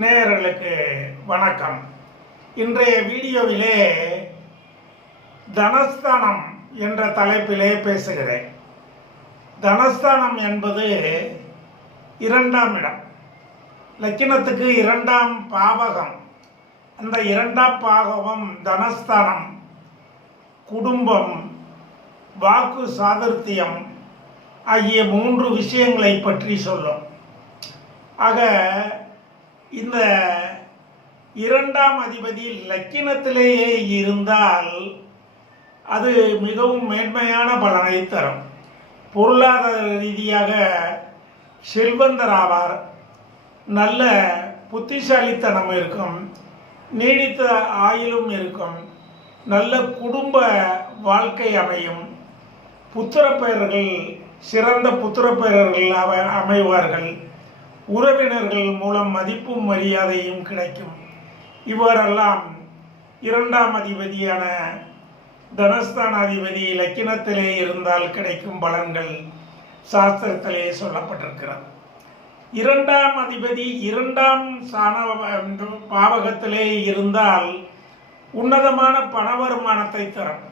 நேயர்களுக்கு வணக்கம். இன்றைய வீடியோவிலே தனஸ்தானம் என்ற தலைப்பிலே பேசுகிறேன். தனஸ்தானம் என்பது இரண்டாம் இடம். லக்கினத்துக்கு இரண்டாம் பாவகம். அந்த இரண்டாம் பாகவம் தனஸ்தானம் குடும்பம் வாக்கு சாதுர்த்தியம் ஆகிய மூன்று விஷயங்களை பற்றி சொல்லும். ஆக இந்த இரண்டாம் அதிபதி லக்கினத்திலேயே இருந்தால் அது மிகவும் மேன்மையான பலனை தரும். பொருளாதார ரீதியாக செல்வந்தர் ஆவார் நல்ல புத்திசாலித்தனம் இருக்கும். நீடித்த ஆயுளும் இருக்கும். நல்ல குடும்ப வாழ்க்கை அமையும். புத்திரப்பெயர்கள் சிறந்த புத்திரப்பெயர்கள் அவ அமைவார்கள். உறவினர்கள் மூலம் மதிப்பும் மரியாதையும் கிடைக்கும். இவரெல்லாம் இரண்டாம் அதிபதியான தனஸ்தானாதிபதி லக்கினத்திலே இருந்தால் கிடைக்கும் பலன்கள் சாஸ்திரத்திலே சொல்லப்பட்டிருக்கிறது. இரண்டாம் அதிபதி இரண்டாம் சாண பாவகத்திலே இருந்தால் உன்னதமான பண வருமானத்தை தரும்.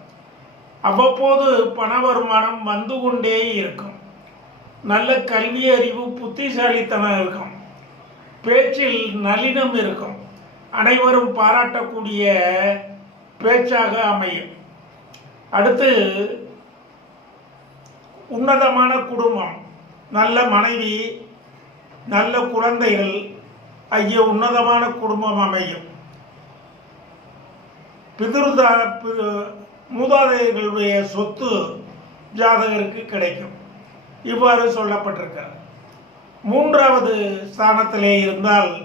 அவ்வப்போது பண வருமானம் வந்து கொண்டே இருக்கும். நல்ல கல்வி அறிவு புத்திசாலித்தனம் இருக்கும் பேச்சில் நளினம் இருக்கும். அனைவரும் பாராட்டக்கூடிய பேச்சாக அமையும். அடுத்து உன்னதமான குடும்பம். நல்ல மனைவி நல்ல குழந்தைகள். ஆகிய உன்னதமான குடும்பம் அமையும். பிதிருதா மூதாதையர்களுடைய சொத்து ஜாதகருக்கு கிடைக்கும். இவ்வாறு சொல்லப்பட்டிருக்கிறது. மூன்றாவது ஸ்தானத்திலே இருந்தால்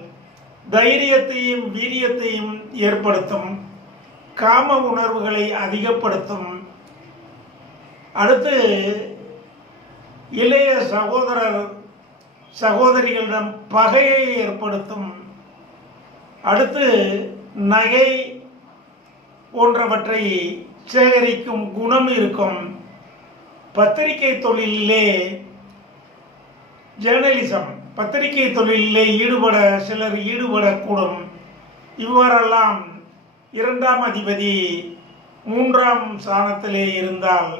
தைரியத்தையும் வீரியத்தையும் ஏற்படுத்தும் காம உணர்வுகளை அதிகப்படுத்தும். அடுத்து இளைய சகோதரர் சகோதரிகளிடம் பகையை ஏற்படுத்தும். அடுத்து நகை போன்றவற்றை சேகரிக்கும் குணம் இருக்கும். பத்திரிகை தொழிலிலே ஜேர்னலிசம் பத்திரிகை தொழிலிலே ஈடுபட சிலர் ஈடுபடக்கூடும். இவ்வாறெல்லாம் இரண்டாம் அதிபதி மூன்றாம் ஸ்தானத்திலே இருந்தால்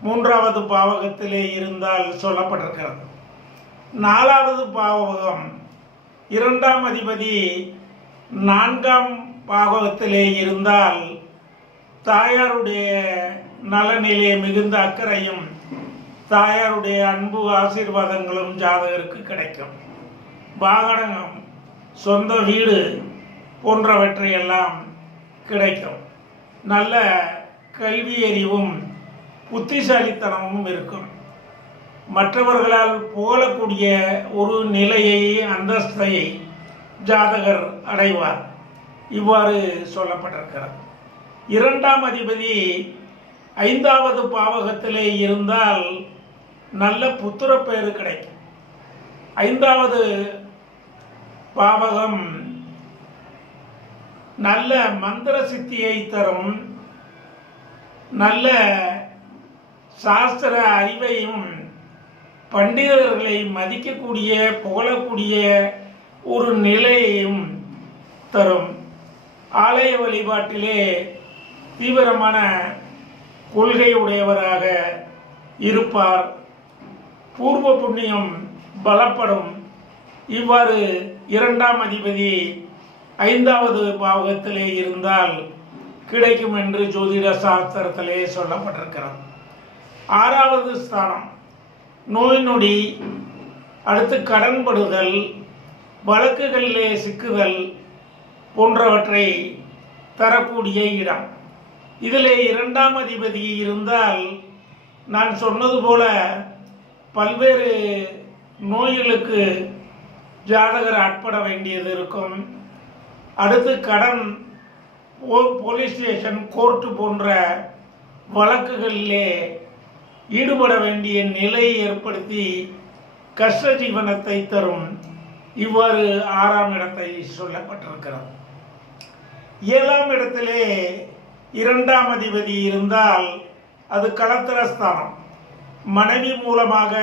மூன்றாவது பாவகத்திலே இருந்தால் சொல்லப்பட்டிருக்கிறது. நாலாவது பாவகம் இரண்டாம் அதிபதி நான்காம் பாவகத்திலே இருந்தால் தாயாருடைய நலனிலே மிகுந்த அக்கறையும் தாயாருடைய அன்பு ஆசீர்வாதங்களும் ஜாதகருக்கு கிடைக்கும். வாகனம் சொந்த வீடு போன்றவற்றையெல்லாம் கிடைக்கும். நல்ல கல்வி அறிவும் புத்திசாலித்தனமும் இருக்கும். மற்றவர்களால் புகழக்கூடிய ஒரு நிலையை அந்தஸ்தை ஜாதகர் அடைவார். இவ்வாறு சொல்லப்பட்டிருக்கிறது. இரண்டாம் அதிபதி ஐந்தாவது பாவகத்திலே இருந்தால் நல்ல புத்திரப்பேறு கிடைக்கும். ஐந்தாவது பாவகம் நல்ல மந்திர சித்தியை தரும். நல்ல சாஸ்திர அறிவையும் பண்டிதர்களை மதிக்கக்கூடிய புகழக்கூடிய ஒரு நிலையையும் தரும். ஆலய வழிபாட்டிலே தீவிரமான கொள்கை உடையவராக இருப்பார். பூர்வ புண்ணியம் பலப்படும். இவ்வாறு இரண்டாம் அதிபதி ஐந்தாவது பாவகத்திலே இருந்தால் கிடைக்கும் என்று ஜோதிட சாஸ்திரத்திலே சொல்லப்பட்டிருக்கிறது. ஆறாவது ஸ்தானம் நோய் நொடி அடுத்து கடன்படுதல் வழக்குகளிலே சிக்குதல் போன்றவற்றை தரக்கூடிய இடம். இதிலே இரண்டாம் அதிபதி இருந்தால் நான் சொன்னது போல பல்வேறு நோய்களுக்கு ஜாதகர் ஆட்பட வேண்டியது இருக்கும். அடுத்து கடன் போலீஸ் ஸ்டேஷன் கோர்ட்டு போன்ற வழக்குகளிலே ஈடுபட வேண்டிய நிலை ஏற்படுத்தி கஷ்ட ஜீவனத்தை தரும். இவ்வாறு ஆறாம் இடத்தை சொல்லப்பட்டிருக்கிறது. ஏழாம் இடத்திலே இரண்டாம் அதிபதி இருந்தால் அது களத்திரஸ்தானம். மனைவி மூலமாக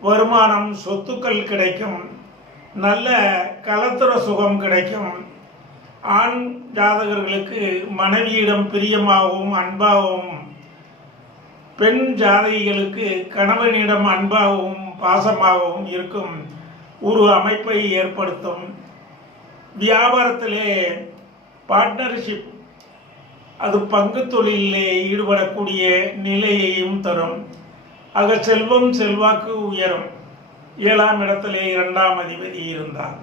வருமானம் சொத்துக்கள் கிடைக்கும். நல்ல கலத்துர சுகம் கிடைக்கும். ஆண் ஜாதகர்களுக்கு மனைவியிடம் பிரியமாகவும் அன்பாகவும் பெண் ஜாதகிகளுக்கு கணவனிடம் அன்பாகவும் பாசமாகவும் இருக்கும் ஒரு அமைப்பை ஏற்படுத்தும். வியாபாரத்திலே பார்ட்னர்ஷிப் அது பங்கு தொழிலிலே ஈடுபடக்கூடிய நிலையையும் தரும். ஆக செல்வம் செல்வாக்கு உயரும். ஏழாம் இடத்திலே இரண்டாம் அதிபதி இருந்தார்.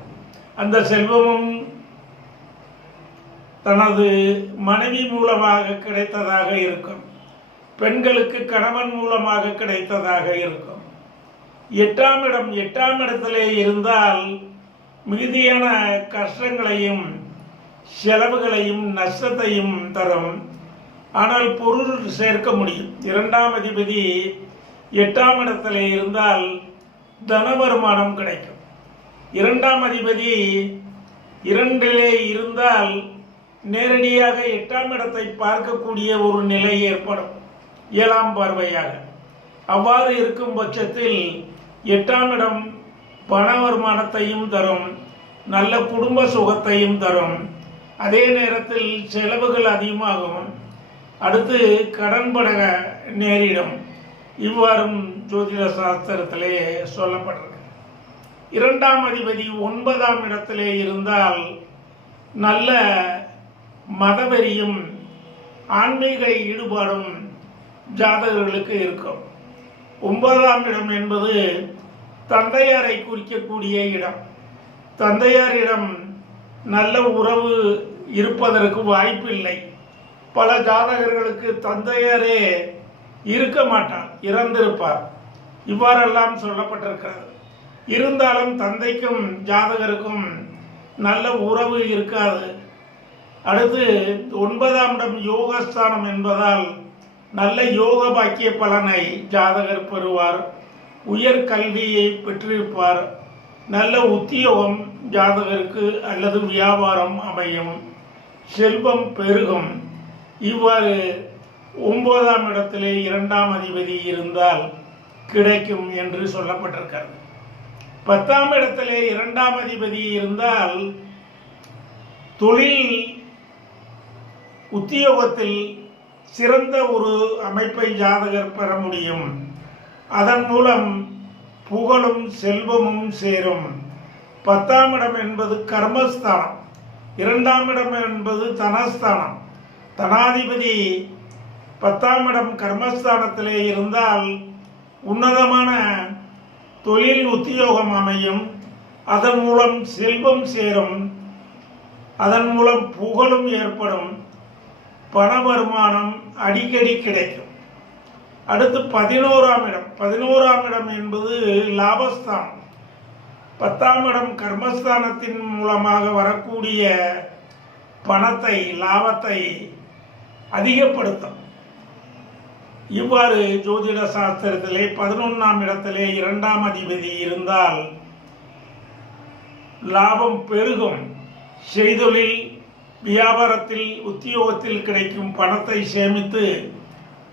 அந்த செல்வமும் தனது மனைவி மூலமாக கிடைத்ததாக இருக்கும். பெண்களுக்கு கணவன் மூலமாக கிடைத்ததாக இருக்கும். எட்டாம் இடம் எட்டாம் இடத்திலே இருந்தால் மிகுதியான கஷ்டங்களையும் செலவுகளையும் நஷ்டத்தையும் தரும். ஆனால் பொருள் சேர்க்க முடியும். இரண்டாம் அதிபதி எட்டாம் இடத்துல இருந்தால் தன வருமானம் கிடைக்கும். இரண்டாம் அதிபதி இரண்டிலே இருந்தால் நேரடியாக எட்டாம் இடத்தை பார்க்கக்கூடிய ஒரு நிலை ஏற்படும். ஏழாம் பார்வையாக. அவ்வாறு இருக்கும் பட்சத்தில் எட்டாம் இடம் பண வருமானத்தையும் தரும் நல்ல குடும்ப சுகத்தையும் தரும். அதே நேரத்தில் செலவுகள் அதிகமாகும் அடுத்து கடன்பட நேரிடும். இவ்வாறும் ஜோதிட சாஸ்திரத்திலே சொல்லப்படுறது இரண்டாம் அதிபதி ஒன்பதாம் இடத்திலே இருந்தால் நல்ல மதவெறியும் ஆன்மீக ஈடுபாடும் ஜாதகர்களுக்கு இருக்கும். ஒன்பதாம் இடம் என்பது தந்தையாரை குறிக்கக்கூடிய இடம். தந்தையாரிடம் நல்ல உறவு இருப்பதற்கு வாய்ப்பில்லை. பல ஜாதகர்களுக்கு தந்தையரே இருக்க மாட்டார் இறந்திருப்பார். இவ்வாறெல்லாம் சொல்லப்பட்டிருக்கிறது. இருந்தாலும் தந்தைக்கும் ஜாதகருக்கும் நல்ல உறவு இருக்காது. அடுத்து ஒன்பதாம் இடம் யோகஸ்தானம் என்பதால் நல்ல யோக பாக்கிய பலனை ஜாதகர் பெறுவார். உயர் கல்வியை பெற்றிருப்பார். நல்ல உத்தியோகம் ஜாதகருக்கு அல்லது வியாபாரம் அமையும். செல்வம் பெருகும். இவ்வாறு ஒன்பதாம் இடத்திலே இரண்டாம் அதிபதி இருந்தால் கிடைக்கும் என்று சொல்லப்பட்டிருக்கிறது. பத்தாம் இடத்திலே இரண்டாம் அதிபதி இருந்தால் தொழில் உத்தியோகத்தில் சிறந்த ஒரு அமைப்பை ஜாதகர் பெற முடியும். அதன் மூலம் புகழும் செல்வமும் சேரும். பத்தாம் இடம் என்பது கர்மஸ்தானம். இரண்டாம் இடம் என்பது தனஸ்தானம். தனாதிபதி பத்தாம் இடம் கர்மஸ்தானத்திலே இருந்தால் உன்னதமான தொழில் உத்தியோகம் அமையும். அதன் மூலம் செல்வம் சேரும். அதன் மூலம் புகழும் ஏற்படும். பண வருமானம் அடிக்கடி கிடைக்கும். அடுத்து பதினோராம் இடம். பதினோராம் இடம் என்பது லாபஸ்தானம். பத்தாம் இடம் கர்மஸ்தானத்தின் மூலமாக வரக்கூடிய பணத்தை லாபத்தை அதிகப்படுத்தும். இவ்வாறு ஜோதிட சாஸ்திரத்திலே பதினொன்றாம் இடத்திலே இரண்டாம் அதிபதி இருந்தால் லாபம் பெருகும். செய்தொழில் வியாபாரத்தில் உத்தியோகத்தில் கிடைக்கும் பணத்தை சேமித்து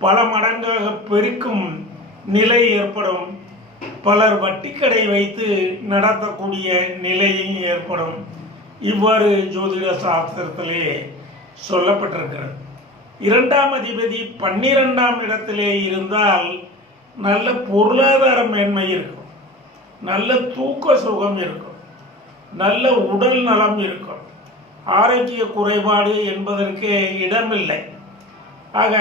பல மடங்காக பெருக்கும் நிலை ஏற்படும். பலர் வட்டிக்கடை வைத்து நடத்தக்கூடிய நிலையும் ஏற்படும். இவ்வாறு ஜோதிட சாஸ்திரத்திலே சொல்லப்பட்டிருக்கிறது. இரண்டாம் அதிபதி பன்னிரெண்டாம் இடத்திலே இருந்தால் நல்ல பொருளாதார மேன்மை இருக்கும். நல்ல தூக்க சுகம் இருக்கும். நல்ல உடல் நலம் இருக்கும். ஆரோக்கிய குறைபாடு என்பதற்கு இடமில்லை. ஆக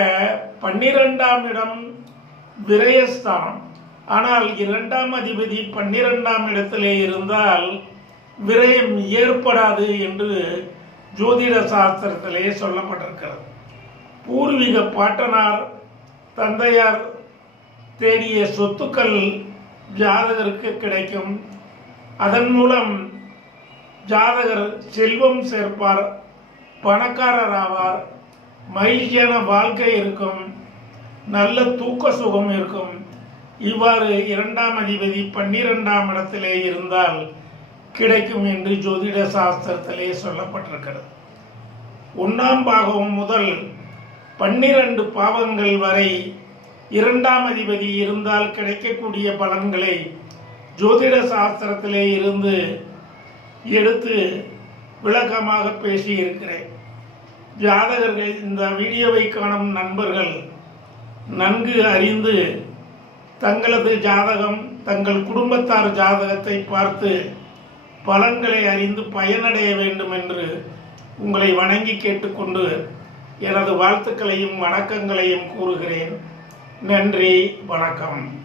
பன்னிரெண்டாம் இடம் விரயஸ்தானம். ஆனால் இரண்டாம் அதிபதி பன்னிரெண்டாம் இடத்திலே இருந்தால் விரயம் ஏற்படாது என்று ஜோதிட சாஸ்திரத்திலே சொல்லப்பட்டிருக்கிறது. பூர்வீக பாட்டனார் தந்தையார் தேடிய சொத்துக்கள் ஜாதகருக்கு கிடைக்கும். அதன் மூலம் ஜாதகர் செல்வம் சேர்ப்பார் பணக்காரர் ஆவார் மகிழ்ச்சியான வாழ்க்கை இருக்கும். நல்ல தூக்க சுகம் இருக்கும். இவ்வாறு இரண்டாம் அதிபதி பன்னிரெண்டாம் இடத்திலே இருந்தால் கிடைக்கும் என்று ஜோதிட சாஸ்திரத்திலே சொல்லப்பட்டிருக்கிறது. ஒன்றாம் பாகம் முதல் பன்னிரண்டு பாவங்கள் வரை இரண்டாம் அதிபதி இருந்தால் கிடைக்கக்கூடிய பலன்களை ஜோதிட சாஸ்திரத்திலே இருந்து எடுத்து விளக்கமாக பேசியிருக்கிறேன். ஜாதகர்கள் இந்த வீடியோவை காணும் நண்பர்கள் நன்கு அறிந்து தங்களது ஜாதகம் தங்கள் குடும்பத்தார் ஜாதகத்தை பார்த்து பலன்களை அறிந்து பயனடைய வேண்டும் என்று உங்களை வணங்கி கேட்டுக்கொண்டு எனது வாழ்த்துக்களையும் வணக்கங்களையும் கூறுகிறேன். நன்றி வணக்கம்.